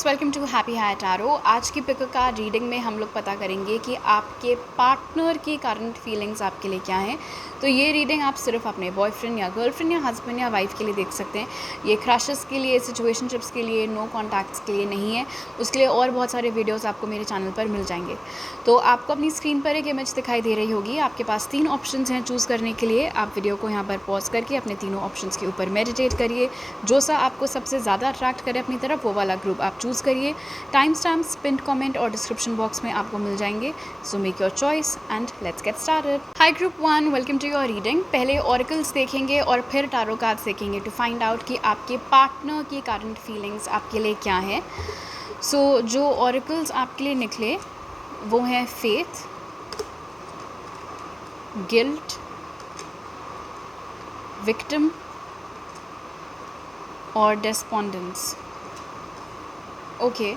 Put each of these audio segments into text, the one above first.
Viewers, welcome to happy high tarot. आज की pick का रीडिंग में हम लोग पता करेंगे कि आपके पार्टनर की करंट फीलिंग्स आपके लिए क्या हैं। तो ये रीडिंग आप सिर्फ अपने बॉयफ्रेंड या गर्लफ्रेंड या हस्बैंड या वाइफ के लिए देख सकते हैं। ये क्रशेस के लिए, सिचुएशनशिप्स के लिए, नो कॉन्टैक्ट्स के लिए नहीं है। उसके लिए और बहुत सारे वीडियोज़ आपको मेरे चैनल पर मिल जाएंगे। तो आपको अपनी स्क्रीन पर एक इमेज दिखाई दे रही होगी। आपके पास 3 ऑप्शंस हैं चूज़ करने के लिए। आप वीडियो को यहाँ पर पॉज करके अपने तीनों ऑप्शंस के ऊपर मेडिटेट करिए। जो सा आपको सबसे ज़्यादा अट्रैक्ट करे अपनी तरफ, वो वाला ग्रुप आप चूज़ करिए। टाइम स्टैम्प्स पिन कमेंट और डिस्क्रिप्शन बॉक्स में आपको मिल जाएंगे। So make your choice and let's get started. Hi group 1, welcome to your reading. पहले ऑरेकल्स देखेंगे और फिर टैरो कार्ड्स देखेंगे टू फाइंड आउट कि आपके पार्टनर की करंट फीलिंग्स आपके लिए क्या है। सो जो ऑरेकल्स आपके लिए निकले वो हैं फेथ, गिल्ट, विक्टिम और डेस्पोंडेंस। ओके,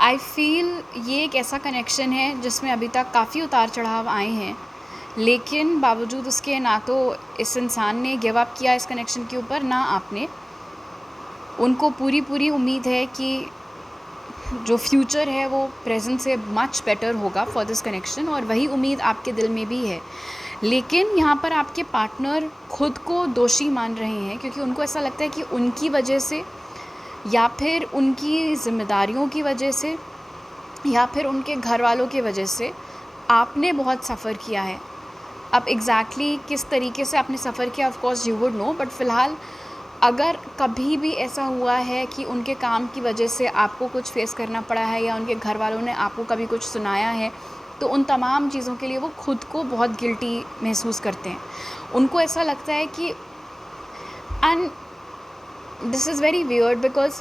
आई फील ये एक ऐसा कनेक्शन है जिसमें अभी तक काफ़ी उतार चढ़ाव आए हैं, लेकिन बावजूद उसके ना तो इस इंसान ने गिव अप किया इस कनेक्शन के ऊपर, ना आपने। उनको पूरी उम्मीद है कि जो फ्यूचर है वो प्रेजेंट से मच बेटर होगा फॉर दिस कनेक्शन, और वही उम्मीद आपके दिल में भी है। लेकिन यहाँ पर आपके पार्टनर खुद को दोषी मान रहे हैं, क्योंकि उनको ऐसा लगता है कि उनकी वजह से या फिर उनकी ज़िम्मेदारियों की वजह से या फिर उनके घर वालों की वजह से आपने बहुत सफ़र किया है। अब एग्जैक्टली किस तरीके से आपने सफ़र किया, of course you would know, but फ़िलहाल अगर कभी भी ऐसा हुआ है कि उनके काम की वजह से आपको कुछ फेस करना पड़ा है या उनके घर वालों ने आपको कभी कुछ सुनाया है, तो उन तमाम चीज़ों के लिए वो खुद को बहुत गिल्टी महसूस करते हैं। उनको ऐसा लगता है कि, and this is very weird because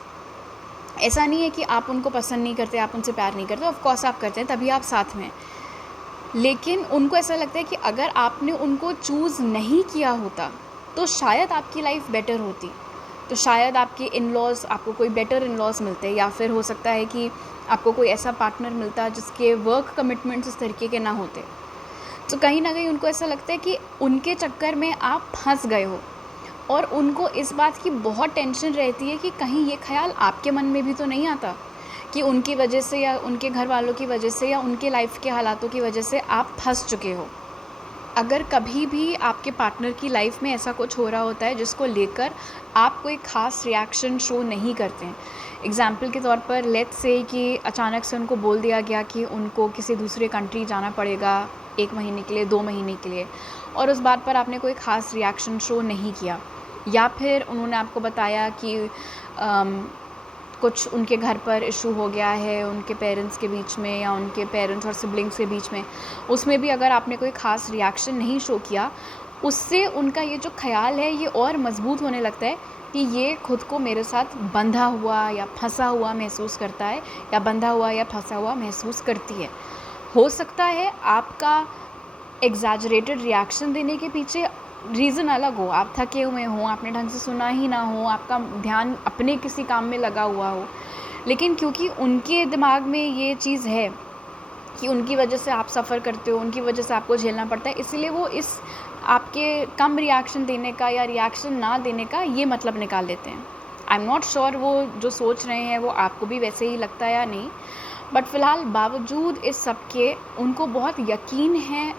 ऐसा नहीं है कि आप उनको पसंद नहीं करते, आप उनसे प्यार नहीं करते, ऑफ कोर्स आप करते हैं, तभी आप साथ में। लेकिन उनको ऐसा लगता है कि अगर आपने उनको चूज़ नहीं किया होता तो शायद आपकी लाइफ बेटर होती, तो शायद आपके इन लॉज़, आपको कोई बेटर इन लॉज़ मिलते, या फिर हो सकता है कि आपको कोई ऐसा पार्टनर मिलता जिसके वर्क कमिटमेंट्स इस तरीके के ना होते। तो कहीं ना कहीं उनको ऐसा लगता है कि उनके चक्कर में आप फंस गए हो, और उनको इस बात की बहुत टेंशन रहती है कि कहीं ये ख्याल आपके मन में भी तो नहीं आता कि उनकी वजह से या उनके घर वालों की वजह से या उनके लाइफ के हालातों की वजह से आप फंस चुके हो। अगर कभी भी आपके पार्टनर की लाइफ में ऐसा कुछ हो रहा होता है जिसको लेकर आप कोई ख़ास रिएक्शन शो नहीं करते हैं, एग्ज़ाम्पल के तौर पर लेट्स से कि अचानक से उनको बोल दिया गया कि उनको किसी दूसरे कंट्री जाना पड़ेगा 1 महीने के लिए, 2 महीने के लिए, और उस बात पर आपने कोई ख़ास रिएक्शन शो नहीं किया, या फिर उन्होंने आपको बताया कि कुछ उनके घर पर इशू हो गया है उनके पेरेंट्स के बीच में या उनके पेरेंट्स और सिबलिंग्स के बीच में, उसमें भी अगर आपने कोई ख़ास रिएक्शन नहीं शो किया, उससे उनका ये जो ख़्याल है ये और मज़बूत होने लगता है कि ये खुद को मेरे साथ बंधा हुआ या फंसा हुआ महसूस करता है, या बंधा हुआ या फंसा हुआ महसूस करती है। हो सकता है आपका एग्जैजरेटेड रिएक्शन देने के पीछे रीज़न अलग हो, आप थके हुए हों, आपने ढंग से सुना ही ना हो, आपका ध्यान अपने किसी काम में लगा हुआ हो, लेकिन क्योंकि उनके दिमाग में ये चीज़ है कि उनकी वजह से आप सफ़र करते हो, उनकी वजह से आपको झेलना पड़ता है, इसलिए वो इस आपके कम रिएक्शन देने का या रिएक्शन ना देने का ये मतलब निकाल लेते हैं। आई एम नॉट श्योर वो जो सोच रहे हैं वो आपको भी वैसे ही लगता है या नहीं, बट फ़िलहाल बावजूद इस सब के उनको बहुत यकीन है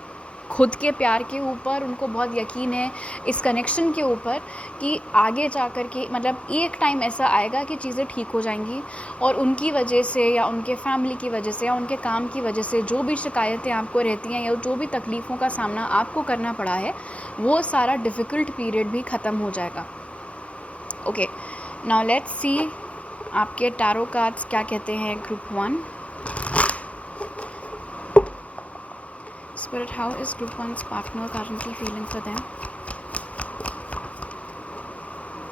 खुद के प्यार के ऊपर, उनको बहुत यकीन है इस कनेक्शन के ऊपर कि आगे जा कर के, मतलब एक टाइम ऐसा आएगा कि चीज़ें ठीक हो जाएंगी, और उनकी वजह से या उनके फैमिली की वजह से या उनके काम की वजह से जो भी शिकायतें आपको रहती हैं या जो भी तकलीफ़ों का सामना आपको करना पड़ा है, वो सारा डिफ़िकल्ट पीरियड भी ख़त्म हो जाएगा। ओके, नाउ लेट्स सी आपके टैरो कार्ड्स क्या कहते हैं group 1। Spirit, how is group 1's partner currently feeling for them?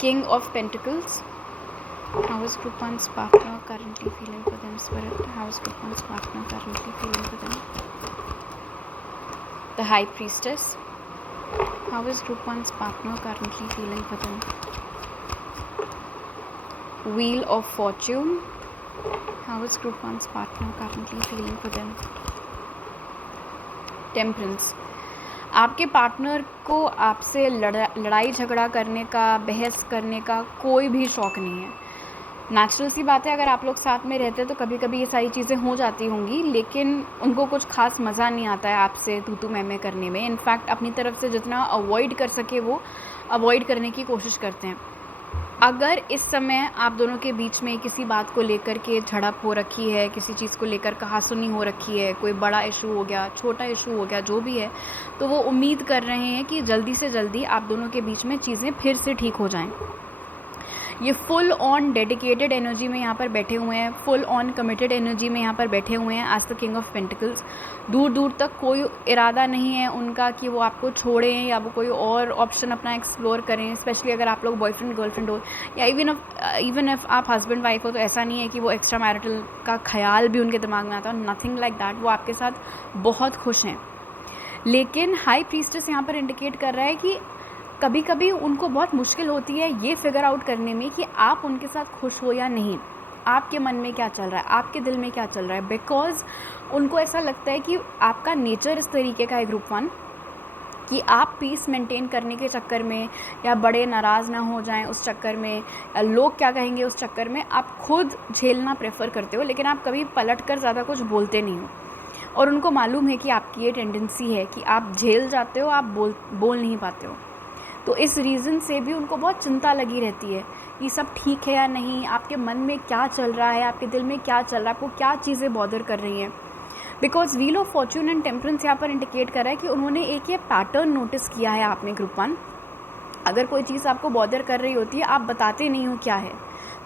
King of Pentacles. How is group 1's partner currently feeling for them? Spirit, how is group 1's partner currently feeling for them? The High Priestess. How is group 1's partner currently feeling for them? Wheel of Fortune. How is group 1's partner currently feeling for them? Temperance. आपके partner को आपसे लड़ाई झगड़ा करने का, बहस करने का कोई भी शौक़ नहीं है। नेचुरल सी बात है, अगर आप लोग साथ में रहते हैं तो कभी कभी ये सारी चीज़ें हो जाती होंगी, लेकिन उनको कुछ खास मज़ा नहीं आता है आपसे तू मैं करने में। इनफैक्ट अपनी तरफ से जितना अवॉइड कर सके वो अवॉइड करने की कोशिश करते हैं। अगर इस समय आप दोनों के बीच में किसी बात को लेकर के झड़प हो रखी है, किसी चीज़ को लेकर कहासुनी हो रखी है, कोई बड़ा इशू हो गया, छोटा इशू हो गया, जो भी है, तो वो उम्मीद कर रहे हैं कि जल्दी से जल्दी आप दोनों के बीच में चीज़ें फिर से ठीक हो जाएं। ये फुल ऑन डेडिकेटेड एनर्जी में यहाँ पर बैठे हुए हैं, फुल ऑन कमिटेड एनर्जी में यहाँ पर बैठे हुए हैं as the king of pentacles. दूर दूर तक कोई इरादा नहीं है उनका कि वो आपको छोड़ें या वो कोई और ऑप्शन अपना एक्सप्लोर करें, स्पेशली अगर आप लोग बॉयफ्रेंड गर्लफ्रेंड हो या इवन इफ आप हस्बैंड वाइफ हो, तो ऐसा नहीं है कि वो एक्स्ट्रा मैरिटल का ख्याल भी उनके दिमाग में आता है, नथिंग लाइक दैट। वो आपके साथ बहुत खुश हैं। लेकिन हाई प्रीस्टेस यहाँ पर इंडिकेट कर रहा है कि कभी कभी उनको बहुत मुश्किल होती है ये फिगर आउट करने में कि आप उनके साथ खुश हो या नहीं, आपके मन में क्या चल रहा है, आपके दिल में क्या चल रहा है। बिकॉज उनको ऐसा लगता है कि आपका नेचर इस तरीके का है ग्रुप 1 कि आप पीस मेंटेन करने के चक्कर में या बड़े नाराज़ ना हो जाएं उस चक्कर में, या लोग क्या कहेंगे उस चक्कर में, आप खुद झेलना प्रेफर करते हो, लेकिन आप कभी पलट कर ज़्यादा कुछ बोलते नहीं हो। और उनको मालूम है कि आपकी ये टेंडेंसी है कि आप झेल जाते हो, आप बोल नहीं पाते हो। तो इस रीज़न से भी उनको बहुत चिंता लगी रहती है कि सब ठीक है या नहीं, आपके मन में क्या चल रहा है, आपके दिल में क्या चल रहा है, आपको क्या चीज़ें बॉदर कर रही हैं। Because wheel of Fortune and temperance यहाँ पर इंडिकेट कर रहा है कि उन्होंने एक ये पैटर्न नोटिस किया है आप में ग्रुप 1। अगर कोई चीज़ आपको बॉदर कर रही होती है, आप बताते नहीं हो क्या है,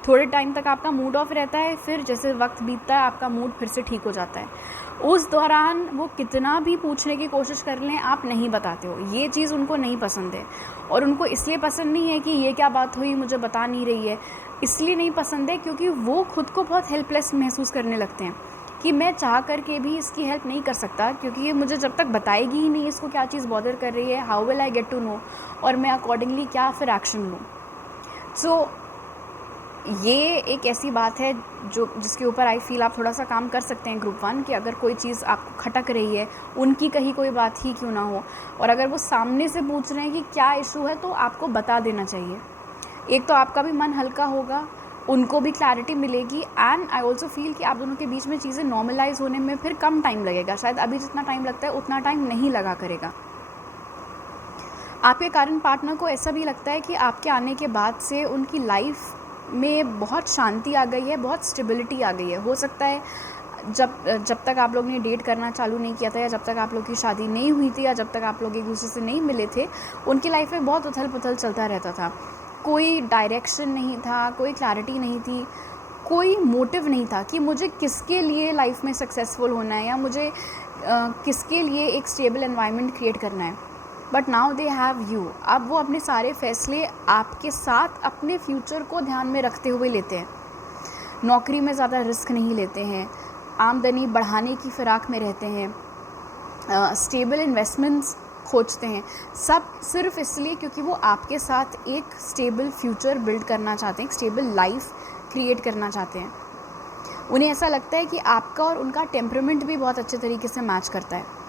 थोड़े टाइम तक आपका मूड ऑफ रहता है, फिर जैसे वक्त बीतता है आपका मूड फिर से ठीक हो जाता है। उस दौरान वो कितना भी पूछने की कोशिश कर लें, आप नहीं बताते हो। ये चीज़ उनको नहीं पसंद है, और उनको इसलिए पसंद नहीं है कि ये क्या बात हुई, मुझे बता नहीं रही है। इसलिए नहीं पसंद है क्योंकि वो खुद को बहुत हेल्पलेस महसूस करने लगते हैं कि मैं चाह करके भी इसकी हेल्प नहीं कर सकता, क्योंकि ये मुझे जब तक बताएगी ही नहीं इसको क्या चीज़ बॉदर कर रही है, how will I get to know, और मैं अकॉर्डिंगली क्या फिर एक्शन लूँ। सो ये एक ऐसी बात है जिसके ऊपर आई फील आप थोड़ा सा काम कर सकते हैं ग्रुप 1, कि अगर कोई चीज़ आपको खटक रही है, उनकी कहीं कोई बात ही क्यों ना हो, और अगर वो सामने से पूछ रहे हैं कि क्या इशू है, तो आपको बता देना चाहिए। एक तो आपका भी मन हल्का होगा, उनको भी क्लैरिटी मिलेगी, एंड आई ऑल्सो फील कि आप दोनों के बीच में चीज़ें नॉर्मलाइज होने में फिर कम टाइम लगेगा। शायद अभी जितना टाइम लगता है उतना टाइम नहीं लगा करेगा। आपके कारण पार्टनर को ऐसा भी लगता है कि आपके आने के बाद से उनकी लाइफ में बहुत शांति आ गई है, बहुत स्टेबिलिटी आ गई है। हो सकता है जब तक आप लोग ने डेट करना चालू नहीं किया था, या जब तक आप लोग की शादी नहीं हुई थी, या जब तक आप लोग एक दूसरे से नहीं मिले थे, उनकी लाइफ में बहुत उथल पुथल चलता रहता था। कोई डायरेक्शन नहीं था, कोई क्लैरिटी नहीं थी, कोई मोटिव नहीं था कि मुझे किसके लिए लाइफ में सक्सेसफुल होना है, या मुझे किसके लिए एक स्टेबल एनवायरनमेंट क्रिएट करना है। But now they have you. अब वो अपने सारे फैसले आपके साथ अपने फ्यूचर को ध्यान में रखते हुए लेते हैं। नौकरी में ज़्यादा रिस्क नहीं लेते हैं, आमदनी बढ़ाने की फ़िराक में रहते हैं, स्टेबल इन्वेस्टमेंट्स खोजते हैं, सब सिर्फ इसलिए क्योंकि वो आपके साथ एक स्टेबल फ्यूचर बिल्ड करना चाहते हैं, एक स्टेबल लाइफ क्रिएट करना चाहते हैं। उन्हें ऐसा लगता है कि आपका और उनका टेम्परामेंट भी बहुत अच्छे तरीके से मैच करता है।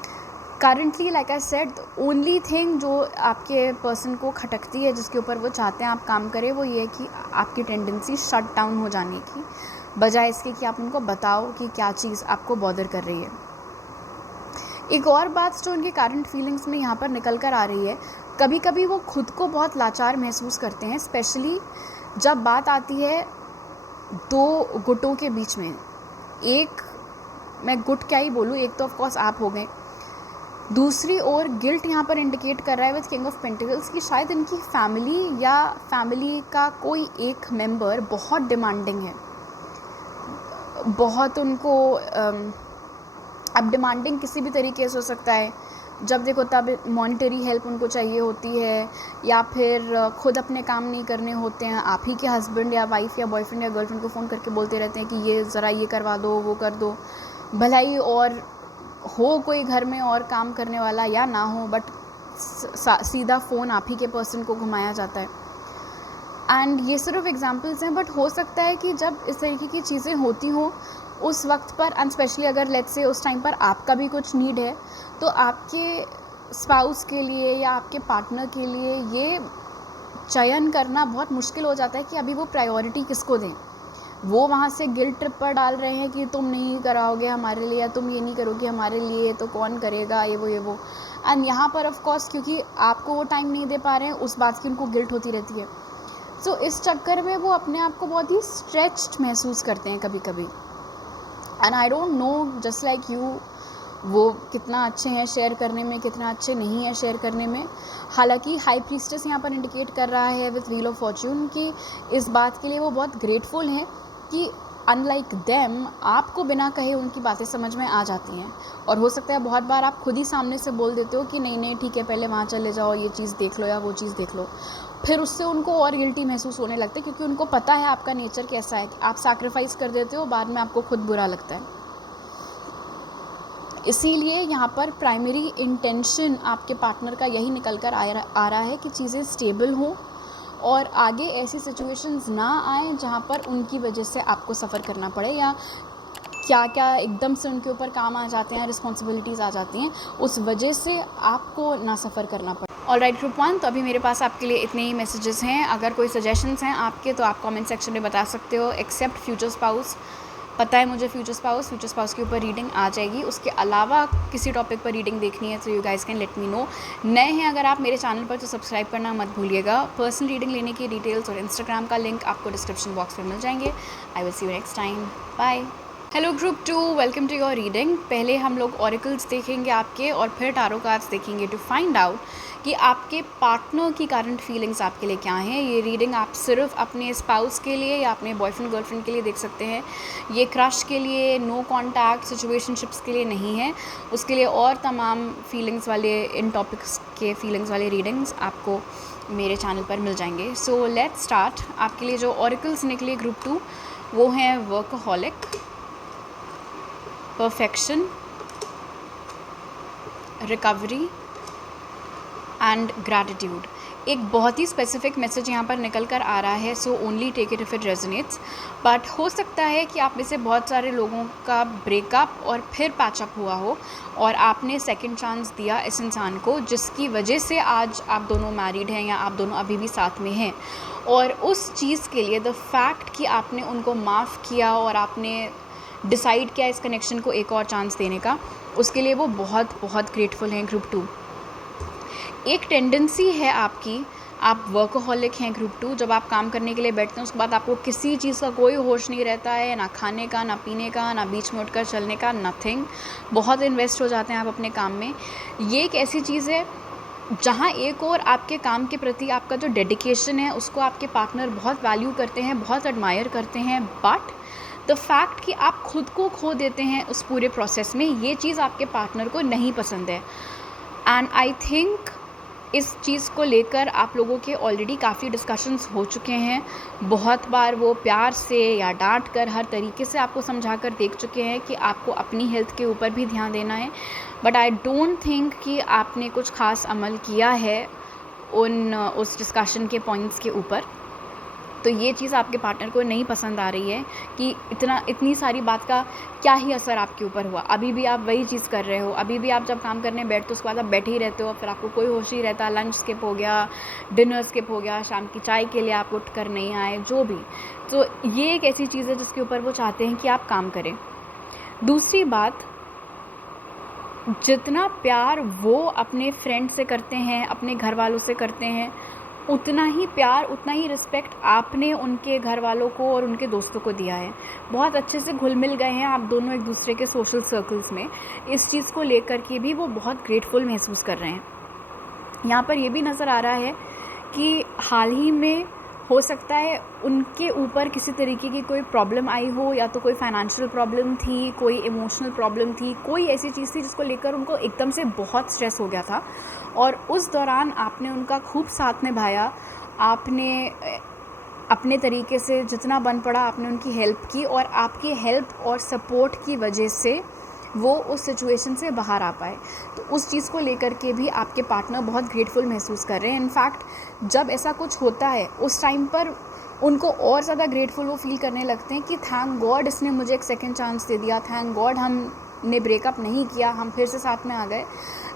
Currently like I said, only thing जो आपके पर्सन को खटकती है, जिसके ऊपर वो चाहते हैं आप काम करें, वो ये है कि आपकी टेंडेंसी शट डाउन हो जाने की, बजाय इसके कि आप उनको बताओ कि क्या चीज़ आपको बॉदर कर रही है। एक और बात जो उनके करंट फीलिंग्स में यहाँ पर निकल कर आ रही है, कभी कभी वो खुद को बहुत लाचार महसूस करते हैं, स्पेशली जब बात आती है दो गुटों के बीच में। एक, मैं गुट क्या ही बोलूँ, एक तो ऑफकोर्स आप हो गए, दूसरी ओर गिल्ट यहाँ पर इंडिकेट कर रहा है विद किंग ऑफ पेंटिकल्स कि शायद इनकी फैमिली या फैमिली का कोई एक मेंबर बहुत डिमांडिंग है, बहुत उनको अब डिमांडिंग किसी भी तरीके से हो सकता है। जब देखो तब मॉनिटरी हेल्प उनको चाहिए होती है, या फिर खुद अपने काम नहीं करने होते हैं, आप ही के हस्बैंड या वाइफ या बॉयफ्रेंड या गर्लफ्रेंड को फ़ोन करके बोलते रहते हैं कि ये ज़रा ये करवा दो, वो कर दो। भलाई और हो कोई घर में और काम करने वाला या ना हो, बट सीधा फ़ोन आप ही के पर्सन को घुमाया जाता है। एंड ये सिर्फ एग्जांपल्स हैं, बट हो सकता है कि जब इस तरीके की चीज़ें होती हों उस वक्त पर, एंड स्पेशली अगर लेट्स से उस टाइम पर आपका भी कुछ नीड है, तो आपके स्पाउस के लिए या आपके पार्टनर के लिए ये चयन करना बहुत मुश्किल हो जाता है कि अभी वो प्रायोरिटी किसको दें। वो वहाँ से गिल्ट ट्रिप पर डाल रहे हैं कि तुम नहीं कराओगे हमारे लिए, या तुम ये नहीं करोगे हमारे लिए तो कौन करेगा, ये वो। एंड यहाँ पर ऑफ कोर्स क्योंकि आपको वो टाइम नहीं दे पा रहे हैं, उस बात की उनको गिल्ट होती रहती है। सो इस चक्कर में वो अपने आप को बहुत ही स्ट्रेच्ड महसूस करते हैं कभी कभी। And I don't know, just like you, वो कितना अच्छे हैं शेयर करने में, कितना अच्छे नहीं हैं शेयर करने में। हालांकि हाई प्रीस्टेस यहाँ पर इंडिकेट कर रहा है विथ व्हील ऑफ फॉर्च्यून कि इस बात के लिए वो बहुत ग्रेटफुल हैं कि अनलाइक देम आपको बिना कहे उनकी बातें समझ में आ जाती हैं। और हो सकता है बहुत बार आप खुद ही सामने से बोल देते हो कि नहीं ठीक है, पहले वहाँ चले जाओ, ये चीज़ देख लो या वो चीज़ देख लो। फिर उससे उनको और गिल्टी महसूस होने लगता है, क्योंकि उनको पता है आपका नेचर कैसा है कि आप सैक्रिफाइस कर देते हो, बाद में आपको खुद बुरा लगता है। इसीलिए यहाँ पर प्राइमरी इंटेंशन आपके पार्टनर का यही निकल कर आ रहा है कि चीज़ें स्टेबल हों और आगे ऐसी सिचुएशंस ना आए जहाँ पर उनकी वजह से आपको सफ़र करना पड़े, या क्या क्या एकदम से उनके ऊपर काम आ जाते हैं, रिस्पॉन्सिबिलिटीज़ आ जाती हैं, उस वजह से आपको ना सफ़र करना पड़े। ऑलराइट ग्रुप 1, तो अभी मेरे पास आपके लिए इतने ही मैसेजेस हैं। अगर कोई सजेशंस हैं आपके तो आप कमेंट सेक्शन में बता सकते हो। एक्सेप्ट फ्यूचर स्पाउस, पता है मुझे फ्यूचर स्पाउस के ऊपर रीडिंग आ जाएगी। उसके अलावा किसी टॉपिक पर रीडिंग देखनी है तो you guys can let me know. नए हैं अगर आप मेरे चैनल पर तो सब्सक्राइब करना मत भूलिएगा। पर्सनल रीडिंग लेने की डिटेल्स और इंस्टाग्राम का लिंक आपको डिस्क्रिप्शन बॉक्स में मिल जाएंगे। I will see you next time, bye. Hello group 2, welcome to your reading. पहले हम लोग ऑरिकल्स देखेंगे आपके और फिर टारो कार्ड्स देखेंगे टू फाइंड आउट कि आपके पार्टनर की करंट फीलिंग्स आपके लिए क्या हैं। ये रीडिंग आप सिर्फ अपने स्पाउस के लिए या अपने बॉयफ्रेंड गर्लफ्रेंड के लिए देख सकते हैं। ये क्रश के लिए, नो कॉन्टैक्ट सिचुएशनशिप्स के लिए नहीं है। उसके लिए और तमाम फीलिंग्स वाले, इन टॉपिक्स के फीलिंग्स वाले रीडिंग्स आपको मेरे चैनल पर मिल जाएंगे। So let's start. आपके लिए जो ऑरिकल्स निकले ग्रुप 2 वो हैं workaholic, perfection, recovery and gratitude. एक बहुत ही स्पेसिफिक मैसेज यहाँ पर निकल कर आ रहा है, so only take it if it resonates. But हो सकता है कि आप में से बहुत सारे लोगों का ब्रेकअप और फिर पैचअप हुआ हो और आपने सेकंड चांस दिया इस इंसान को, जिसकी वजह से आज आप दोनों मैरिड हैं या आप दोनों अभी भी साथ में हैं। और उस चीज़ के लिए द फैक्ट कि आपने उनको माफ़ किया और आपने डिसाइड किया इस कनेक्शन को एक और चांस देने का, उसके लिए वो बहुत बहुत ग्रेटफुल हैं ग्रुप 2। एक टेंडेंसी है आपकी, आप वर्कहॉलिक हैं ग्रुप 2। जब आप काम करने के लिए बैठते हैं उसके बाद आपको किसी चीज़ का कोई होश नहीं रहता है, ना खाने का, ना पीने का, ना बीच में उठकर चलने का, नथिंग। बहुत इन्वेस्ट हो जाते हैं आप अपने काम में। ये एक ऐसी चीज़ है जहाँ एक और आपके काम के प्रति आपका जो डेडिकेशन है उसको आपके पार्टनर बहुत वैल्यू करते हैं, बहुत एडमायर करते हैं। बट द फैक्ट कि आप खुद को खो देते हैं उस पूरे प्रोसेस में, ये चीज़ आपके पार्टनर को नहीं पसंद है। एंड आई थिंक इस चीज़ को लेकर आप लोगों के ऑलरेडी काफ़ी डिस्कशंस हो चुके हैं। बहुत बार वो प्यार से या डांट कर हर तरीके से आपको समझा कर देख चुके हैं कि आपको अपनी हेल्थ के ऊपर भी ध्यान देना है। बट आई डोंट थिंक कि आपने कुछ ख़ास अमल किया है उस डिस्कशन के पॉइंट्स के ऊपर। तो ये चीज़ आपके पार्टनर को नहीं पसंद आ रही है कि इतनी सारी बात का क्या ही असर आपके ऊपर हुआ। अभी भी आप वही चीज़ कर रहे हो, अभी भी आप जब काम करने बैठते हो उसके बाद आप बैठे ही रहते हो, फिर आपको कोई होश ही रहता, लंच स्किप हो गया, डिनर स्किप हो गया, शाम की चाय के लिए आप उठ कर नहीं आए, जो भी। तो ये एक ऐसी चीज़ है जिसके ऊपर वो चाहते हैं कि आप काम करें। दूसरी बात, जितना प्यार वो अपने फ्रेंड से करते हैं, अपने घर वालों से करते हैं, उतना ही प्यार, उतना ही रिस्पेक्ट आपने उनके घर वालों को और उनके दोस्तों को दिया है। बहुत अच्छे से घुल मिल गए हैं आप दोनों एक दूसरे के सोशल सर्कल्स में। इस चीज़ को लेकर के भी वो बहुत ग्रेटफुल महसूस कर रहे हैं। यहाँ पर ये भी नज़र आ रहा है कि हाल ही में हो सकता है उनके ऊपर किसी तरीके की कोई प्रॉब्लम आई हो, या तो कोई फाइनेंशियल प्रॉब्लम थी, कोई इमोशनल प्रॉब्लम थी, कोई ऐसी चीज़ थी जिसको लेकर उनको एकदम से बहुत स्ट्रेस हो गया था। और उस दौरान आपने उनका खूब साथ निभाया, आपने अपने तरीके से जितना बन पड़ा आपने उनकी हेल्प की, और आपकी हेल्प और सपोर्ट की वजह से वो उस सिचुएशन से बाहर आ पाए। तो उस चीज़ को लेकर के भी आपके पार्टनर बहुत ग्रेटफुल महसूस कर रहे हैं। इनफैक्ट जब ऐसा कुछ होता है उस टाइम पर उनको और ज़्यादा ग्रेटफुल वो फील करने लगते हैं कि थैंक गॉड इसने मुझे एक सेकंड चांस दे दिया, थैंक गॉड हमने ब्रेकअप नहीं किया, हम फिर से साथ में आ गए।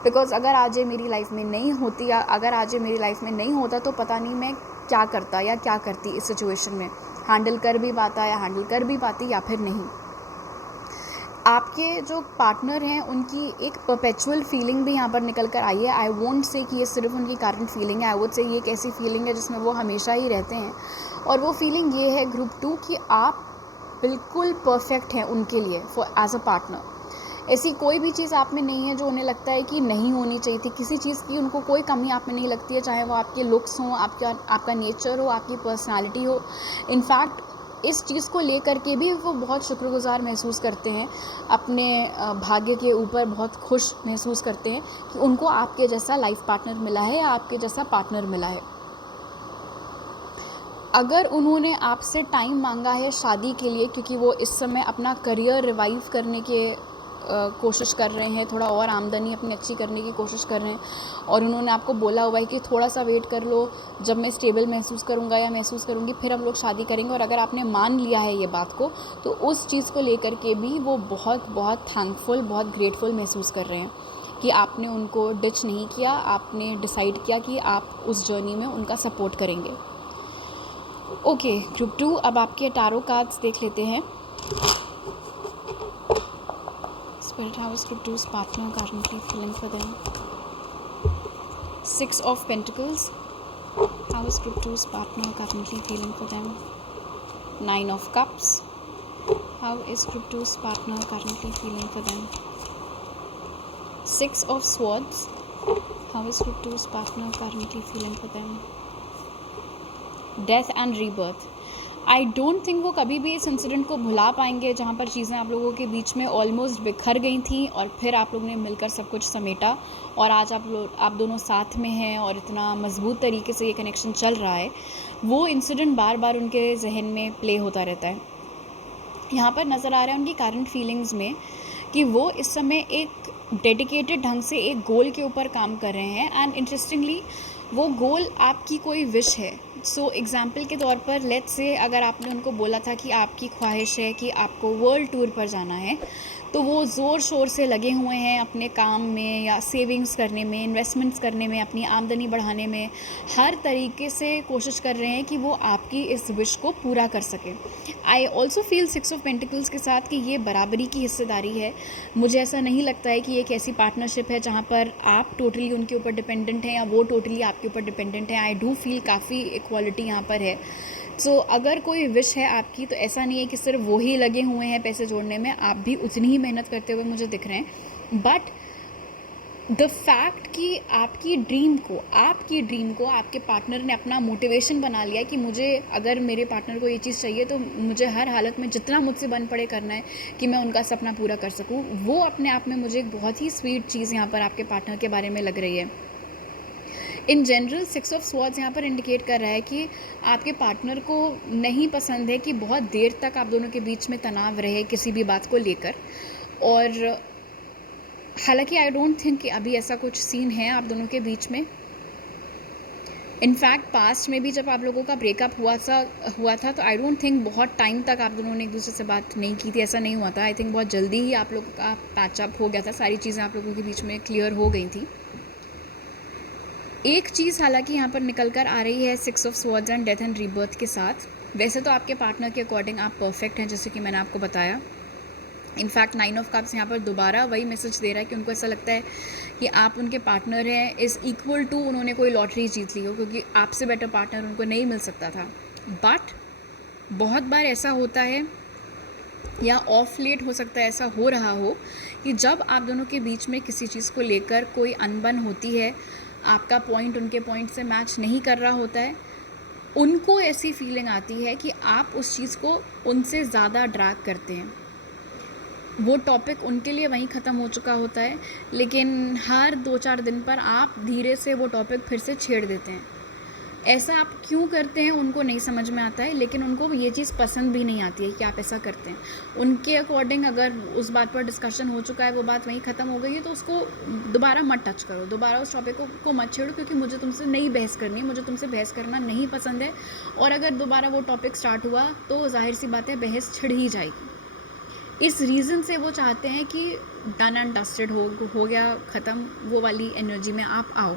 बिकॉज़ अगर आज ये मेरी लाइफ में नहीं होती, या अगर आज ये मेरी लाइफ में नहीं होता तो पता नहीं मैं क्या करता या क्या करती इस सिचुएशन में। हैंडल कर भी पाता या हैंडल कर भी पाती या फिर नहीं। आपके जो पार्टनर हैं उनकी एक परपेचुअल फीलिंग भी यहाँ पर निकल कर आई है। आई वोंट से कि ये सिर्फ उनकी करंट फीलिंग है, आई वुड से ये एक ऐसी फीलिंग है जिसमें वो हमेशा ही रहते हैं। और वो फीलिंग ये है ग्रुप 2 कि आप बिल्कुल परफेक्ट हैं उनके लिए फॉर एज अ पार्टनर। ऐसी कोई भी चीज़ आप में नहीं है जो उन्हें लगता है कि नहीं होनी चाहिए थी। किसी चीज़ की उनको कोई कमी आप में नहीं लगती है, चाहे वो आपके लुक्स हों, आपका नेचर हो, आपकी पर्सनालिटी हो। इनफैक्ट इस चीज़ को लेकर के भी वो बहुत शुक्रगुजार महसूस करते हैं, अपने भाग्य के ऊपर बहुत खुश महसूस करते हैं कि उनको आपके जैसा लाइफ पार्टनर मिला है या आपके जैसा पार्टनर मिला है। अगर उन्होंने आपसे टाइम मांगा है शादी के लिए, क्योंकि वो इस समय अपना करियर रिवाइव करने के कोशिश कर रहे हैं, थोड़ा और आमदनी अपनी अच्छी करने की कोशिश कर रहे हैं, और उन्होंने आपको बोला हुआ है कि थोड़ा सा वेट कर लो, जब मैं स्टेबल महसूस करूँगा या महसूस करूँगी फिर हम लोग शादी करेंगे, और अगर आपने मान लिया है ये बात को, तो उस चीज़ को लेकर के भी वो बहुत बहुत थैंकफुल, बहुत ग्रेटफुल महसूस कर रहे हैं कि आपने उनको डिच नहीं किया, आपने डिसाइड किया कि आप उस जर्नी में उनका सपोर्ट करेंगे। ओके ग्रुप 2, अब आपके टैरो कार्ड्स देख लेते हैं। Spirit, how is group 2's partner currently feeling for them? 6 of Pentacles. How is group 2's partner currently feeling for them? 9 of Cups. How is group 2's partner currently feeling for them? 6 of Swords. How is group 2's partner currently feeling for them? Death and Rebirth. I don't think वो कभी भी इस incident को भुला पाएंगे जहाँ पर चीज़ें आप लोगों के बीच में ऑलमोस्ट बिखर गई थी और फिर आप लोगों ने मिलकर सब कुछ समेटा, और आज आप दोनों साथ में हैं और इतना मजबूत तरीके से ये कनेक्शन चल रहा है। वो इंसिडेंट बार बार उनके जहन में प्ले होता रहता है। यहाँ पर नज़र आ रहा है उनकी करंट फीलिंग्स में कि वो इस समय एक डेडिकेटेड ढंग से एक गोल के ऊपर काम कर रहे हैं, एंड इंटरेस्टिंगली वो गोल आपकी कोई विश है। सो एग्ज़ाम्पल के तौर पर लेट्स से अगर आपने उनको बोला था कि आपकी ख्वाहिश है कि आपको वर्ल्ड टूर पर जाना है, तो वो ज़ोर शोर से लगे हुए हैं अपने काम में या सेविंग्स करने में, इन्वेस्टमेंट्स करने में, अपनी आमदनी बढ़ाने में, हर तरीके से कोशिश कर रहे हैं कि वो आपकी इस विश को पूरा कर सकें। I also feel 6 of pentacles के साथ कि ये बराबरी की हिस्सेदारी है। मुझे ऐसा नहीं लगता है कि एक ऐसी पार्टनरशिप है जहाँ पर आप टोटली उनके ऊपर डिपेंडेंट हैं या वो टोटली आपके ऊपर डिपेंडेंट है। आई डू फील काफ़ी इक्वालिटी यहाँ पर है। सो अगर कोई विश है आपकी, तो ऐसा नहीं है कि सिर्फ वो ही लगे हुए हैं पैसे जोड़ने में, आप भी उतनी ही मेहनत करते हुए मुझे दिख रहे हैं। बट द फैक्ट कि आपकी ड्रीम को आपके पार्टनर ने अपना मोटिवेशन बना लिया कि मुझे, अगर मेरे पार्टनर को ये चीज़ चाहिए तो मुझे हर हालत में जितना मुझसे बन पड़े करना है कि मैं उनका सपना पूरा कर सकूँ, वो अपने आप में मुझे एक बहुत ही स्वीट चीज़ यहाँ पर आपके पार्टनर के बारे में लग रही है। इन जनरल 6 ऑफ स्वॉर्ड्स यहाँ पर इंडिकेट कर रहा है कि आपके पार्टनर को नहीं पसंद है कि बहुत देर तक आप दोनों के बीच में तनाव रहे किसी भी बात को लेकर, और हालांकि आई डोंट थिंक कि अभी ऐसा कुछ सीन है आप दोनों के बीच में। इनफैक्ट पास्ट में भी जब आप लोगों का ब्रेकअप हुआ था तो आई डोंट थिंक बहुत टाइम तक आप दोनों ने एक दूसरे से बात नहीं की थी, ऐसा नहीं हुआ था। आई थिंक बहुत जल्दी ही आप लोगों का पैचअप हो गया था, सारी चीज़ें आप लोगों के बीच में क्लियर हो गई थी। एक चीज़ हालांकि यहाँ पर निकल कर आ रही है 6 of swords and death and rebirth के साथ। वैसे तो आपके पार्टनर के अकॉर्डिंग आप परफेक्ट हैं, जैसे कि मैंने आपको बताया। इनफैक्ट 9 ऑफ कप्स यहाँ पर दोबारा वही मैसेज दे रहा है कि उनको ऐसा लगता है कि आप उनके पार्टनर हैं इज़ इक्वल टू उन्होंने कोई लॉटरी जीत ली हो, क्योंकि आपसे बेटर पार्टनर उनको नहीं मिल सकता था। बट बहुत बार ऐसा होता है, या ऑफ लेट हो सकता है ऐसा हो रहा हो, कि जब आप दोनों के बीच में किसी चीज़ को लेकर कोई अनबन होती है, आपका पॉइंट उनके पॉइंट से मैच नहीं कर रहा होता है, उनको ऐसी फीलिंग आती है कि आप उस चीज़ को उनसे ज़्यादा ड्रैग करते हैं। वो टॉपिक उनके लिए वहीं ख़त्म हो चुका होता है, लेकिन हर 2-4 दिन पर आप धीरे से वो टॉपिक फिर से छेड़ देते हैं। ऐसा आप क्यों करते हैं उनको नहीं समझ में आता है, लेकिन उनको ये चीज़ पसंद भी नहीं आती है कि आप ऐसा करते हैं। उनके अकॉर्डिंग अगर उस बात पर डिस्कशन हो चुका है, वो बात वहीं ख़त्म हो गई है, तो उसको दोबारा मत टच करो, दोबारा उस टॉपिक को मत छेड़ो, क्योंकि मुझे तुमसे नहीं बहस करनी है, मुझे तुमसे बहस करना नहीं पसंद है। और अगर दोबारा वो टॉपिक स्टार्ट हुआ तो जाहिर सी बात है बहस छिड़ ही जाएगी। इस रीज़न से वो चाहते हैं कि डन एंड डस्टेड हो गया, ख़त्म, वो वाली एनर्जी में आप आओ।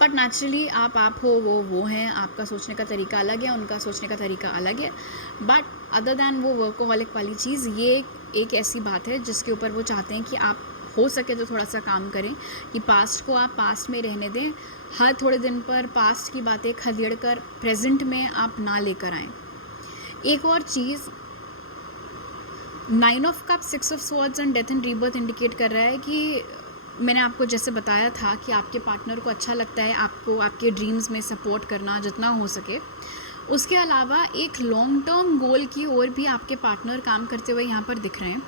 बट नेचुरली आप हो, वो हैं, आपका सोचने का तरीका अलग है, उनका सोचने का तरीका अलग है। बट अदर दैन वो वर्कोहॉलिक वाली चीज़, ये एक ऐसी बात है जिसके ऊपर वो चाहते हैं कि आप हो सके तो थोड़ा सा काम करें, कि पास्ट को आप पास्ट में रहने दें। हर थोड़े दिन पर पास्ट की बातें खदेड़ कर प्रेजेंट में आप ना लेकर आएँ। एक और चीज़, 9 of cup, 6 of swords and death and rebirth indicate कर रहा है कि मैंने आपको जैसे बताया था कि आपके पार्टनर को अच्छा लगता है आपको आपके ड्रीम्स में सपोर्ट करना जितना हो सके। उसके अलावा एक लॉन्ग टर्म गोल की ओर भी आपके पार्टनर काम करते हुए यहाँ पर दिख रहे हैं,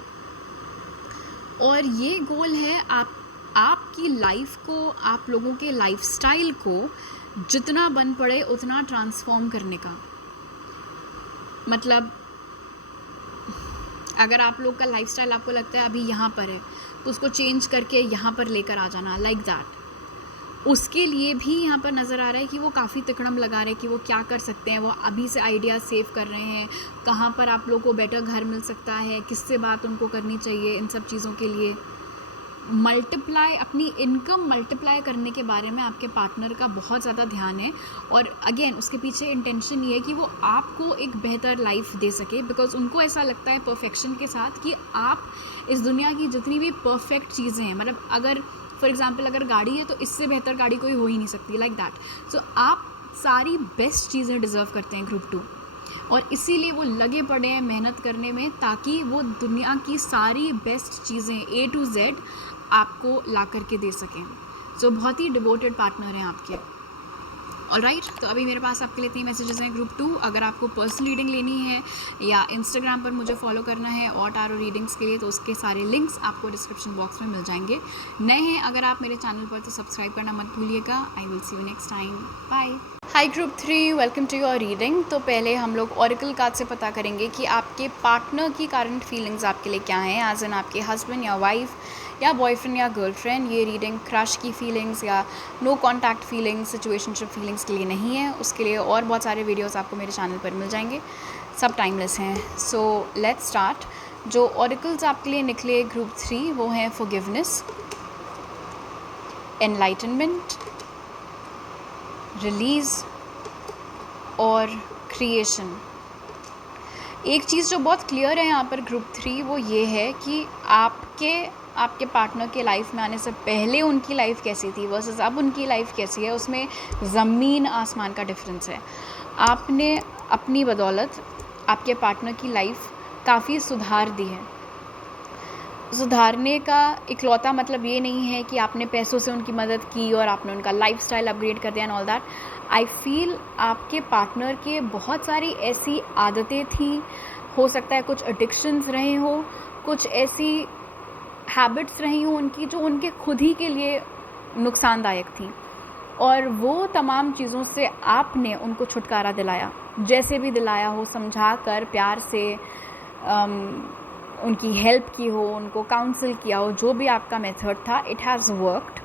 और ये गोल है आपकी लाइफ को, आप लोगों के लाइफस्टाइल को जितना बन पड़े उतना ट्रांसफॉर्म करने का। मतलब अगर आप लोग का लाइफस्टाइल आपको लगता है अभी यहाँ पर है, तो उसको चेंज करके यहाँ पर लेकर आ जाना, लाइक दैट। उसके लिए भी यहाँ पर नज़र आ रहा है कि वो काफ़ी तिकड़म लगा रहे हैं कि वो क्या कर सकते हैं। वो अभी से आइडिया सेव कर रहे हैं, कहाँ पर आप लोग को बेटर घर मिल सकता है, किससे बात उनको करनी चाहिए, इन सब चीज़ों के लिए। मल्टीप्लाई, अपनी इनकम मल्टीप्लाई करने के बारे में आपके पार्टनर का बहुत ज़्यादा ध्यान है। और अगेन उसके पीछे इंटेंशन ये है कि वो आपको एक बेहतर लाइफ दे सके, बिकॉज उनको ऐसा लगता है परफेक्शन के साथ कि आप इस दुनिया की जितनी भी परफेक्ट चीज़ें हैं, मतलब अगर फॉर एग्जांपल अगर गाड़ी है तो इससे बेहतर गाड़ी कोई हो ही नहीं सकती, लाइक दैट। सो आप सारी बेस्ट चीज़ें डिज़र्व करते हैं ग्रुप 2, और इसीलिए वो लगे पड़े हैं मेहनत करने में, ताकि वो दुनिया की सारी बेस्ट चीज़ें A to Z आपको ला करके दे सकें। सो बहुत ही डिवोटेड पार्टनर हैं आपके। ऑलराइट, तो अभी मेरे पास आपके लिए इतने मैसेजेस हैं ग्रुप 2। अगर आपको पर्सनल रीडिंग लेनी है या इंस्टाग्राम पर मुझे फॉलो करना है और टारो रीडिंग्स के लिए, तो उसके सारे लिंक्स आपको डिस्क्रिप्शन बॉक्स में मिल जाएंगे। नए हैं अगर आप मेरे चैनल पर, तो सब्सक्राइब करना मत भूलिएगा। I will see you next time, bye. Hi group 3, welcome to your reading. तो पहले हम लोग ऑरेकल कार्ड से पता करेंगे कि आपके पार्टनर की करंट फीलिंग्स आपके लिए क्या हैं, एज इन आपके हस्बैंड या वाइफ या बॉयफ्रेंड या गर्लफ्रेंड। ये रीडिंग क्रश की फीलिंग्स या no contact feelings, situationship feelings के लिए नहीं है। उसके लिए और बहुत सारे वीडियोस आपको मेरे चैनल पर मिल जाएंगे, सब टाइमलेस हैं। So let's start. जो ऑरेकल्स आपके लिए निकले ग्रुप 3 वो हैं फॉरगिवनेस, एनलाइटनमेंट, रिलीज़ और क्रिएशन। एक चीज़ जो बहुत क्लियर है यहाँ पर ग्रुप 3 वो ये है कि आपके पार्टनर के लाइफ में आने से पहले उनकी लाइफ कैसी थी वर्सेस अब उनकी लाइफ कैसी है, उसमें ज़मीन आसमान का डिफरेंस है। आपने अपनी बदौलत आपके पार्टनर की लाइफ काफ़ी सुधार दी है। सुधारने का इकलौता मतलब ये नहीं है कि आपने पैसों से उनकी मदद की और आपने उनका लाइफस्टाइल अपग्रेड कर दिया and all that. I feel आपके पार्टनर के बहुत सारी ऐसी आदतें थी, हो सकता है कुछ एडिक्शंस रहे हो, कुछ ऐसी हैबिट्स रही हों उनकी जो उनके खुद ही के लिए नुकसानदायक थी, और वो तमाम चीज़ों से आपने उनको छुटकारा दिलाया, जैसे भी दिलाया हो, समझा कर, प्यार से उनकी हेल्प की हो, उनको काउंसिल किया हो, जो भी आपका मेथड था, इट हैज़ वर्कड।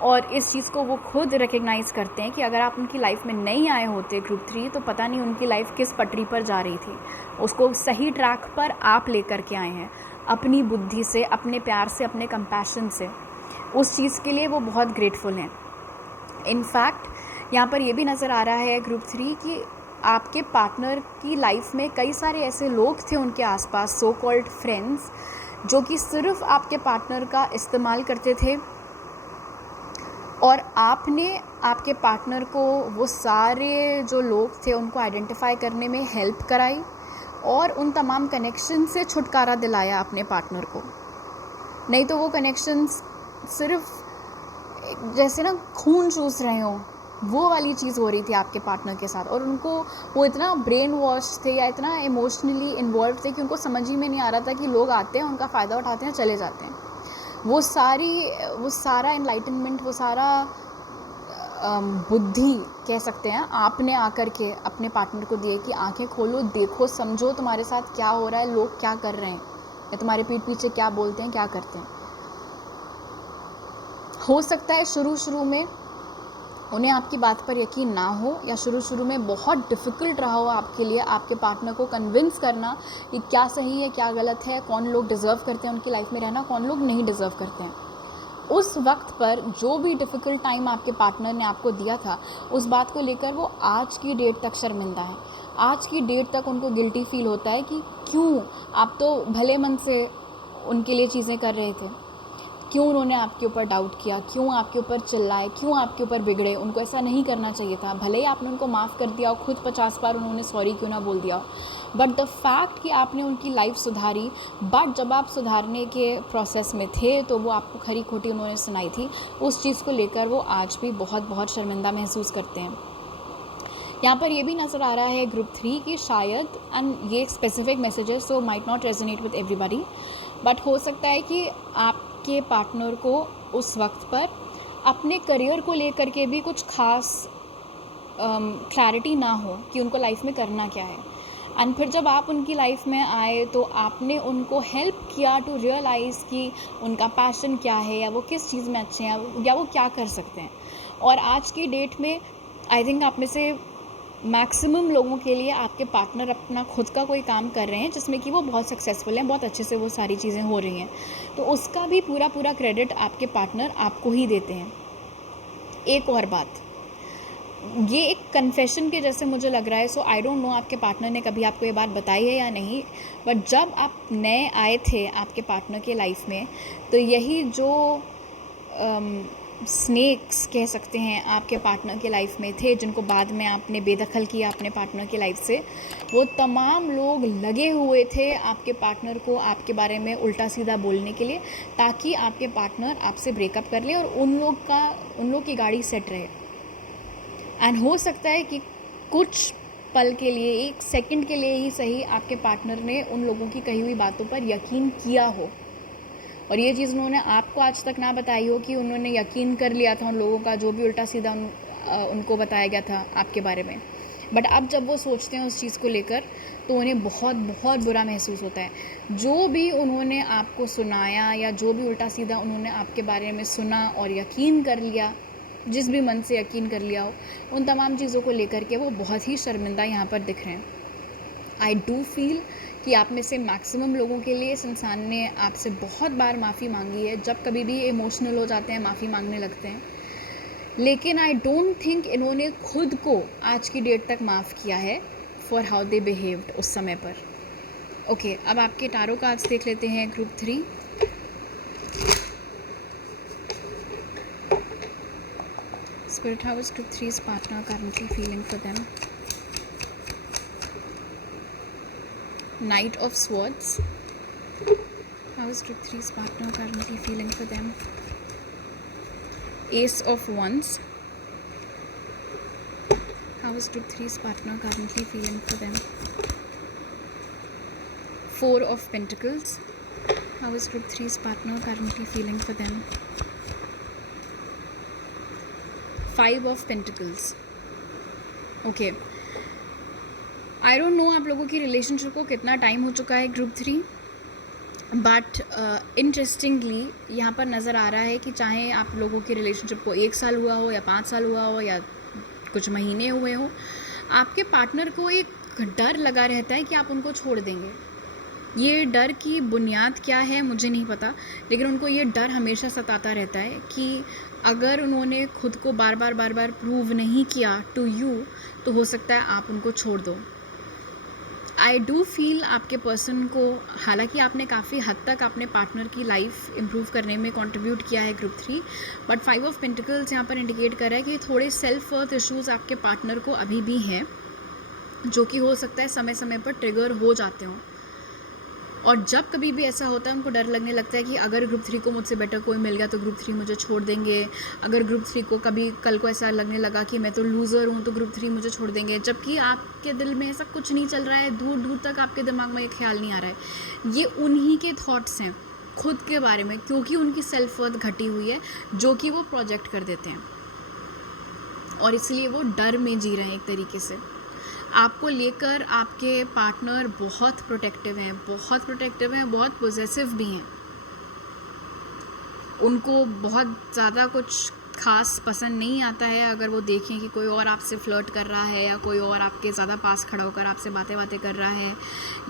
और इस चीज़ को वो खुद रिकग्नाइज़ करते हैं कि अगर आप उनकी लाइफ में नहीं आए होते ग्रुप 3, तो पता नहीं उनकी लाइफ किस पटरी पर जा रही थी। उसको सही ट्रैक पर आप लेकर के आए हैं, अपनी बुद्धि से, अपने प्यार से, अपने कंपैशन से। उस चीज़ के लिए वो बहुत ग्रेटफुल हैं। इनफैक्ट यहाँ पर ये भी नज़र आ रहा है ग्रुप 3 कि आपके पार्टनर की लाइफ में कई सारे ऐसे लोग थे उनके आसपास, सो कॉल्ड फ्रेंड्स, जो कि सिर्फ आपके पार्टनर का इस्तेमाल करते थे, और आपने आपके पार्टनर को वो सारे जो लोग थे उनको आइडेंटिफाई करने में हेल्प कराई और उन तमाम कनेक्शन से छुटकारा दिलाया अपने पार्टनर को। नहीं तो वो कनेक्शंस सिर्फ जैसे ना खून चूस रहे हों, वो वाली चीज़ हो रही थी आपके पार्टनर के साथ, और उनको वो इतना ब्रेन वॉश थे या इतना इमोशनली इन्वॉल्व थे कि उनको समझ ही में नहीं आ रहा था कि लोग आते हैं, उनका फ़ायदा उठाते हैं, चले जाते हैं। वो सारा एनलाइटनमेंट, वो सारा बुद्धि कह सकते हैं, आपने आकर के अपने पार्टनर को दिए कि आंखें खोलो, देखो, समझो तुम्हारे साथ क्या हो रहा है, लोग क्या कर रहे हैं, या तुम्हारे पीठ पीछे क्या बोलते हैं, क्या करते हैं। हो सकता है शुरू में उन्हें आपकी बात पर यकीन ना हो, या शुरू में बहुत डिफ़िकल्ट रहा हो आपके लिए आपके पार्टनर को कन्विंस करना कि क्या सही है, क्या गलत है, कौन लोग डिज़र्व करते हैं उनकी लाइफ में रहना, कौन लोग नहीं डिज़र्व करते हैं। उस वक्त पर जो भी डिफ़िकल्ट टाइम आपके पार्टनर ने आपको दिया था, उस बात को लेकर वो आज की डेट तक शर्मिंदा है। आज की डेट तक उनको गिल्टी फ़ील होता है कि क्यों, आप तो भले मन से उनके लिए चीज़ें कर रहे थे, क्यों उन्होंने आपके ऊपर डाउट किया, क्यों आपके ऊपर चिल्लाए, क्यों आपके ऊपर बिगड़े, उनको ऐसा नहीं करना चाहिए था। भले ही आपने उनको माफ़ कर दिया हो, खुद 50 बार उन्होंने सॉरी क्यों ना बोल दिया हो, बट द फैक्ट कि आपने उनकी लाइफ सुधारी, बट जब आप सुधारने के प्रोसेस में थे तो वो आपको खरी खोटी उन्होंने सुनाई थी, उस चीज़ को लेकर वो आज भी बहुत बहुत शर्मिंदा महसूस करते हैं। यहाँ पर ये भी नज़र आ रहा है ग्रुप 3 कि शायद, एंड ये specific messages so might not resonate with everybody, but हो सकता है कि आपके पार्टनर को उस वक्त पर अपने करियर को लेकर के भी कुछ खास क्लैरिटी ना हो कि उनको लाइफ में करना क्या है। एंड फिर जब आप उनकी लाइफ में आए तो आपने उनको हेल्प किया टू रियलाइज़ कि उनका पैशन क्या है, या वो किस चीज़ में अच्छे हैं, या वो क्या कर सकते हैं। और आज की डेट में आई थिंक आप में से मैक्सिमम लोगों के लिए आपके पार्टनर अपना खुद का कोई काम कर रहे हैं जिसमें कि वो बहुत सक्सेसफुल हैं, बहुत अच्छे से वो सारी चीज़ें हो रही हैं, तो उसका भी पूरा क्रेडिट आपके पार्टनर आपको ही देते हैं। एक और बात, ये एक कन्फेशन के जैसे मुझे लग रहा है, सो आई डोंट नो आपके पार्टनर ने कभी आपको ये बात बताई है या नहीं, बट जब आप नए आए थे आपके पार्टनर के लाइफ में, तो यही जो स्नेक्स कह सकते हैं आपके पार्टनर के लाइफ में थे, जिनको बाद में आपने बेदखल किया अपने पार्टनर के लाइफ से, वो तमाम लोग लगे हुए थे आपके पार्टनर को आपके बारे में उल्टा सीधा बोलने के लिए, ताकि आपके पार्टनर आपसे ब्रेकअप कर ले और उन लोग की गाड़ी सेट रहे। एंड हो सकता है कि कुछ पल के लिए, एक सेकंड के लिए ही सही, आपके पार्टनर ने उन लोगों की कही हुई बातों पर यकीन किया हो, और ये चीज़ उन्होंने आपको आज तक ना बताई हो कि उन्होंने यकीन कर लिया था उन लोगों का जो भी उल्टा सीधा उनको बताया गया था आपके बारे में। बट अब जब वो सोचते हैं उस चीज़ को लेकर, तो उन्हें बहुत बहुत बुरा महसूस होता है। जो भी उन्होंने आपको सुनाया या जो भी उल्टा सीधा उन्होंने आपके बारे में सुना और यकीन कर लिया, जिस भी मन से यकीन कर लिया हो, उन तमाम चीज़ों को लेकर के वो बहुत ही शर्मिंदा यहाँ पर दिख रहे हैं। आई डू फील कि आप में से मैक्सिमम लोगों के लिए इस इंसान ने आपसे बहुत बार माफ़ी मांगी है, जब कभी भी इमोशनल हो जाते हैं माफ़ी मांगने लगते हैं, लेकिन आई डोंट थिंक इन्होंने खुद को आज की डेट तक माफ़ किया है फॉर हाउ दे बिहेव्ड उस समय पर। ओके, अब आपके टारो कार्ड्स देख लेते हैं group 3। Spirit, how is group 3's partner currently feeling for them? Knight of Swords. How is group 3's partner currently feeling for them? Ace of Wands. How is group 3's partner currently feeling for them? Four of Pentacles. How is group 3's partner currently feeling for them? Five of Pentacles. Okay. I don't know आप लोगों की relationship को कितना time हो चुका है group 3, but interestingly यहाँ पर नज़र आ रहा है कि चाहे आप लोगों की रिलेशनशिप को 1 साल हुआ हो या 5 साल हुआ हो या कुछ महीने हुए हो, आपके पार्टनर को एक डर लगा रहता है कि आप उनको छोड़ देंगे। ये डर की बुनियाद क्या है मुझे नहीं पता, लेकिन उनको ये डर हमेशा सताता रहता है कि अगर उन्होंने खुद को बार बार प्रूव नहीं किया टू यू, तो हो सकता है आप उनको छोड़ दो। आई डू फील आपके पर्सन को, हालांकि आपने काफ़ी हद तक अपने पार्टनर की लाइफ इम्प्रूव करने में कंट्रीब्यूट किया है ग्रुप 3, बट 5 ऑफ पेंटिकल्स यहाँ पर इंडिकेट कर रहा है कि थोड़े सेल्फ वर्थ इश्यूज़ आपके पार्टनर को अभी भी हैं, जो कि हो सकता है समय समय पर ट्रिगर हो जाते हों। और जब कभी भी ऐसा होता है, उनको डर लगने लगता है कि अगर ग्रुप 3 को मुझसे बेटर कोई मिल गया तो ग्रुप 3 मुझे छोड़ देंगे। अगर ग्रुप 3 को कभी कल को ऐसा लगने लगा कि मैं तो लूज़र हूँ तो ग्रुप 3 मुझे छोड़ देंगे, जबकि आपके दिल में ऐसा कुछ नहीं चल रहा है, दूर दूर तक आपके दिमाग में ये ख्याल नहीं आ रहा है। ये उन्हीं के थॉट्स हैं खुद के बारे में, क्योंकि उनकी सेल्फ वर्थ घटी हुई है, जो कि वो प्रोजेक्ट कर देते हैं, और इसलिए वो डर में जी रहे हैं एक तरीके से। आपको लेकर आपके पार्टनर बहुत प्रोटेक्टिव हैं, बहुत पॉजेसिव भी हैं। उनको बहुत ज़्यादा कुछ ख़ास पसंद नहीं आता है अगर वो देखें कि कोई और आपसे फ्लर्ट कर रहा है या कोई और आपके ज़्यादा पास खड़ा होकर आपसे बातें कर रहा है,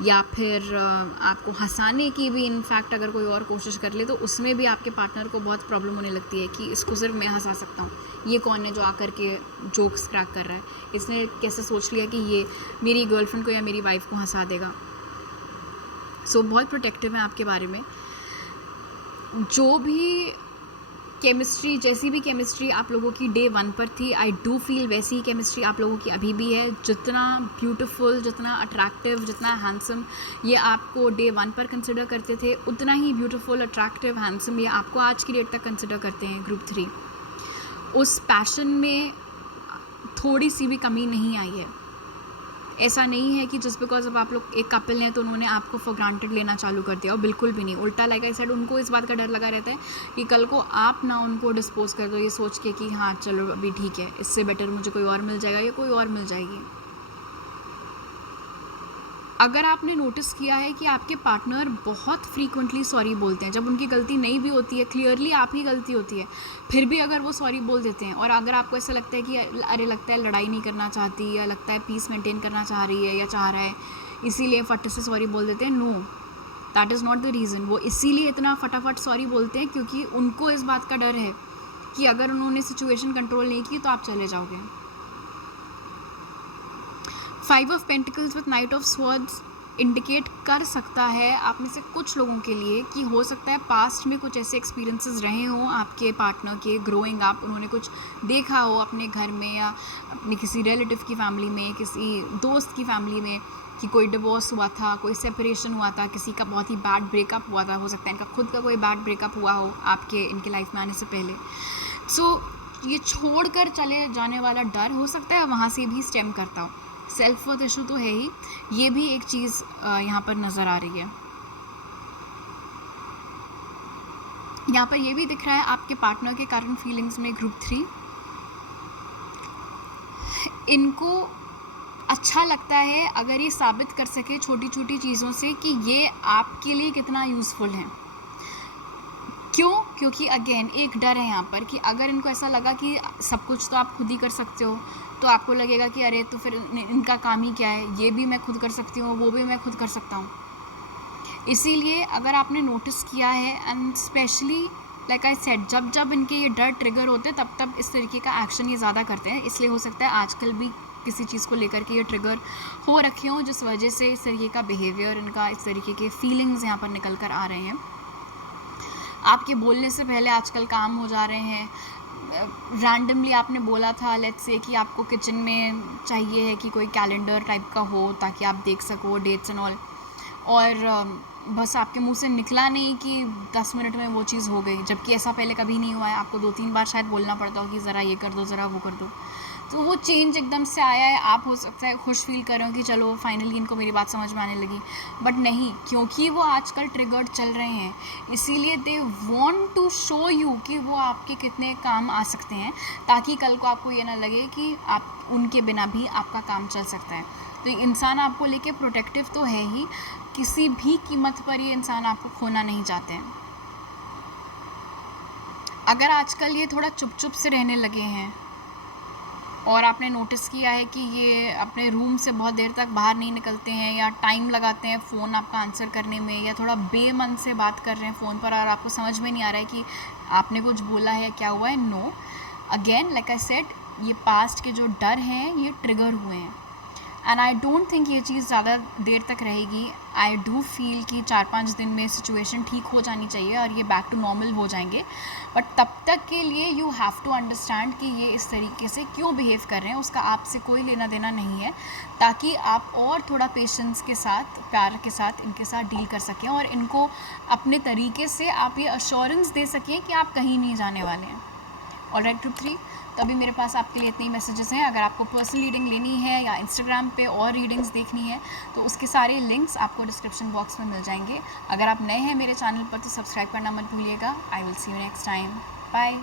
या फिर आपको हंसाने की भी इनफैक्ट अगर कोई और कोशिश कर ले तो उसमें भी आपके पार्टनर को बहुत प्रॉब्लम होने लगती है कि इसको सिर्फ मैं हंसा सकता हूँ, ये कौन है जो आकर के जोक्स क्रैक कर रहा है, इसने कैसे सोच लिया कि ये मेरी गर्लफ्रेंड को या मेरी वाइफ को हंसा देगा। सो बहुत प्रोटेक्टिव है आपके बारे में। जो भी केमिस्ट्री, जैसी भी केमिस्ट्री आप लोगों की डे 1 पर थी, आई डू फील वैसी ही केमिस्ट्री आप लोगों की अभी भी है। जितना ब्यूटीफुल, जितना अट्रैक्टिव, जितना हैंडसम ये आपको डे 1 पर कंसिडर करते थे, उतना ही ब्यूटीफुल, अट्रैक्टिव, हैंडसम ये आपको आज की डेट तक कंसिडर करते हैं ग्रुप 3। उस पैशन में थोड़ी सी भी कमी नहीं आई है। ऐसा नहीं है कि जस्ट बिकॉज अब आप लोग एक कपल हैं तो उन्होंने आपको फॉर ग्रांटेड लेना चालू कर दिया, और बिल्कुल भी नहीं। उल्टा लाइक आई सेड, उनको इस बात का डर लगा रहता है कि कल को आप ना उनको डिस्पोज कर दो ये सोच के कि हाँ चलो अभी ठीक है, इससे बेटर मुझे कोई और मिल जाएगा या कोई और मिल जाएगी। अगर आपने नोटिस किया है कि आपके पार्टनर बहुत फ्रीक्वेंटली सॉरी बोलते हैं, जब उनकी गलती नहीं भी होती है, क्लियरली आप ही गलती होती है, फिर भी अगर वो सॉरी बोल देते हैं, और अगर आपको ऐसा लगता है कि अरे लगता है लड़ाई नहीं करना चाहती, या लगता है पीस मेंटेन करना चाह रही है या चाह रहा है, इसीलिए फट से सॉरी बोल देते हैं, no, that is not the reason. वो इसीलिए इतना फटाफट सॉरी बोलते हैं क्योंकि उनको इस बात का डर है कि अगर उन्होंने सिचुएशन कंट्रोल नहीं की तो आप चले जाओगे। 5 of pentacles with night of swords indicate कर सकता है आप में से कुछ लोगों के लिए कि हो सकता है पास्ट में कुछ ऐसे एक्सपीरियंसेस रहे हों आपके पार्टनर के ग्रोइंग अप, उन्होंने कुछ देखा हो अपने घर में या अपने किसी रिलेटिव की फैमिली में, किसी दोस्त की फैमिली में, कि कोई डिवोर्स हुआ था, कोई सेपरेशन हुआ था, किसी का बहुत ही बैड ब्रेकअप हुआ था, हो सकता है इनका खुद का कोई बैड ब्रेकअप हुआ हो आपके इनके लाइफ में आने से पहले। सो ये छोड़कर चले जाने वाला डर हो सकता है वहाँ से भी स्टेम करता हो। सेल्फ वर्थ इशू तो है ही, ये भी एक चीज़ यहाँ पर नज़र आ रही है। यहाँ पर ये भी दिख रहा है आपके पार्टनर के कारण फीलिंग्स में ग्रुप 3 इनको अच्छा लगता है अगर ये साबित कर सके छोटी छोटी चीज़ों से कि ये आपके लिए कितना यूज़फुल है। क्यों? क्योंकि अगेन एक डर है यहाँ पर कि अगर इनको ऐसा लगा कि सब कुछ तो आप खुद ही कर सकते हो, तो आपको लगेगा कि अरे तो फिर इनका काम ही क्या है, ये भी मैं खुद कर सकती हूँ, वो भी मैं खुद कर सकता हूँ। इसीलिए अगर आपने नोटिस किया है, and specially like I said, जब जब इनके ये डर ट्रिगर होते हैं तब तब इस तरीके का एक्शन ये ज़्यादा करते हैं। इसलिए हो सकता है आजकल भी किसी चीज़ को लेकर के ये ट्रिगर हो रखे हों, जिस वजह से इस तरीके का बिहेवियर, इनका इस तरीके के फीलिंग्स यहाँ पर निकल कर आ रहे हैं। आपके बोलने से पहले आजकल काम हो जा रहे हैं। रैंडमली आपने बोला था लेट्स से कि आपको किचन में चाहिए है कि कोई कैलेंडर टाइप का हो ताकि आप देख सको डेट्स एंड ऑल, और बस आपके मुंह से निकला नहीं कि 10 मिनट में वो चीज़ हो गई, जबकि ऐसा पहले कभी नहीं हुआ है। आपको 2-3 बार शायद बोलना पड़ता हो कि ज़रा ये कर दो, ज़रा वो कर दो। तो वो चेंज एकदम से आया है। आप हो सकता है खुश फील कर रहे हो कि चलो फाइनली इनको मेरी बात समझ में आने लगी, बट नहीं, क्योंकि वो आजकल ट्रिगर्ड चल रहे हैं, इसीलिए they want to show you कि वो आपके कितने काम आ सकते हैं, ताकि कल को आपको ये ना लगे कि आप उनके बिना भी आपका काम चल सकता है। तो ये इंसान आपको लेके प्रोटेक्टिव तो है ही, किसी भी कीमत पर ये इंसान आपको खोना नहीं चाहते हैं। अगर आजकल ये थोड़ा चुप चुप से रहने लगे हैं और आपने नोटिस किया है कि ये अपने रूम से बहुत देर तक बाहर नहीं निकलते हैं, या टाइम लगाते हैं फ़ोन आपका आंसर करने में, या थोड़ा बेमन से बात कर रहे हैं फ़ोन पर और आपको समझ में नहीं आ रहा है कि आपने कुछ बोला है या क्या हुआ है, no, again like I said, ये पास्ट के जो डर हैं ये ट्रिगर हुए हैं, एंड आई डोंट थिंक ये चीज़ ज़्यादा देर तक रहेगी। आई डू फील कि 4-5 दिन में सिचुएशन ठीक हो जानी चाहिए और ये बैक टू नॉर्मल हो जाएंगे, बट तब तक के लिए यू हैव टू अंडरस्टैंड कि ये इस तरीके से क्यों बिहेव कर रहे हैं, उसका आपसे कोई लेना देना नहीं है, ताकि आप और थोड़ा पेशेंस के साथ, प्यार के साथ इनके साथ डील कर सकें और इनको अपने तरीके से आप ये अश्योरेंस दे सकें कि आप कहीं नहीं जाने वाले हैं। ऑलराइट ग्रुप 3, तो अभी मेरे पास आपके लिए इतने ही मैसेजेस हैं। अगर आपको पर्सनल रीडिंग लेनी है या इंस्टाग्राम पे और रीडिंग्स देखनी है तो उसके सारे लिंक्स आपको डिस्क्रिप्शन बॉक्स में मिल जाएंगे। अगर आप नए हैं मेरे चैनल पर तो सब्सक्राइब करना मत भूलिएगा। I will see you next time, bye.